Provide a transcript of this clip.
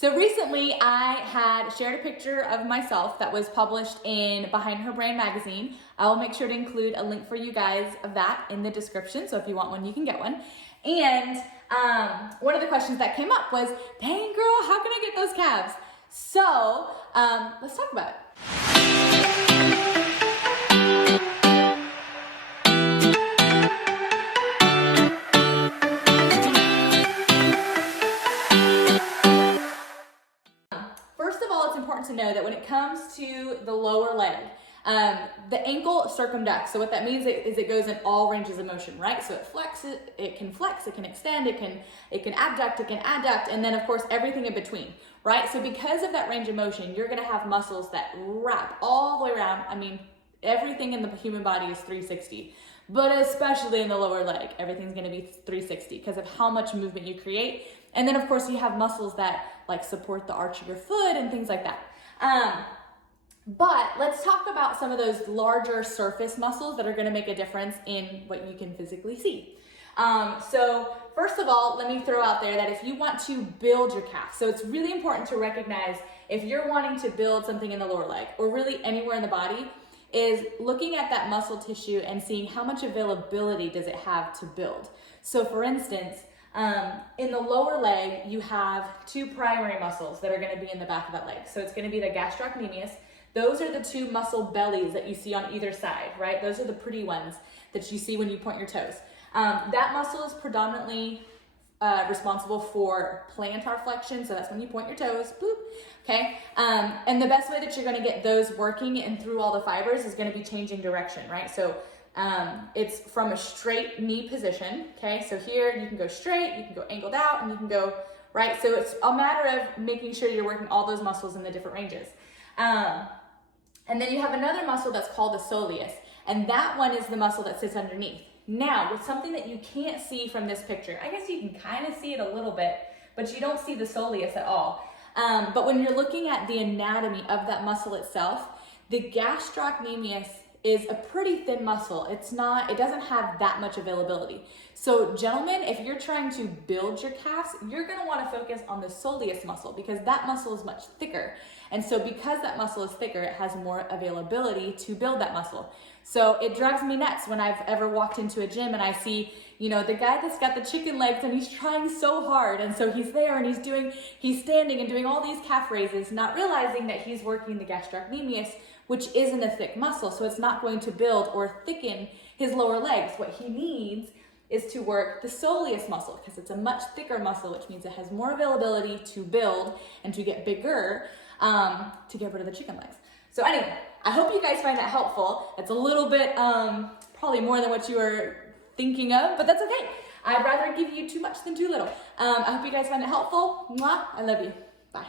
So recently I had shared a picture of myself that was published in Behind Her Brand magazine. I will make sure to include a link for you guys of that in the description, so if you want one, you can get one. And one of the questions that came up was, dang girl, how can I get those calves? So let's talk about it. First of all, it's important to know that when it comes to the lower leg, the ankle circumducts. So what that means is it goes in all ranges of motion, right? So it flexes, it can flex, it can extend, it can abduct, it can adduct, and then of course everything in between, right? So because of that range of motion, you're gonna have muscles that wrap all the way around. I mean, everything in the human body is 360, but especially in the lower leg, everything's gonna be 360 because of how much movement you create. And then of course you have muscles that like support the arch of your foot and things like that. But let's talk about some of those larger surface muscles that are gonna make a difference in what you can physically see. So first of all, let me throw out there that if you want to build your calf, so it's really important to recognize if you're wanting to build something in the lower leg or really anywhere in the body, is looking at that muscle tissue and seeing how much availability does it have to build. So for instance, in the lower leg, you have two primary muscles that are going to be in the back of that leg. So it's going to be the gastrocnemius. Those are the two muscle bellies that you see on either side, right? Those are the pretty ones that you see when you point your toes. That muscle is predominantly responsible for plantar flexion. So that's when you point your toes, boop, okay? And the best way that you're going to get those working and through all the fibers is going to be changing direction, right? So it's from a straight knee position, okay? So here you can go straight, you can go angled out, and you can go right. So it's a matter of making sure you're working all those muscles in the different ranges. And then you have another muscle that's called the soleus, and that one is the muscle that sits underneath. Now, with something that you can't see from this picture, I guess you can kind of see it a little bit, but you don't see the soleus at all. But when you're looking at the anatomy of that muscle itself, the gastrocnemius is a pretty thin muscle. It doesn't have that much availability. So gentlemen, if you're trying to build your calves, you're gonna wanna focus on the soleus muscle because that muscle is much thicker. And so because that muscle is thicker, it has more availability to build that muscle. So it drives me nuts when I've ever walked into a gym and I see, the guy that's got the chicken legs and he's trying so hard. And so he's there and he's standing and doing all these calf raises, not realizing that he's working the gastrocnemius, which isn't a thick muscle. So it's not going to build or thicken his lower legs. What he needs is to work the soleus muscle because it's a much thicker muscle, which means it has more availability to build and to get bigger, to get rid of the chicken legs. So anyway, I hope you guys find that helpful. It's a little bit, probably more than what you were thinking of, but that's okay. I'd rather give you too much than too little. I hope you guys find it helpful. Mwah, I love you. Bye.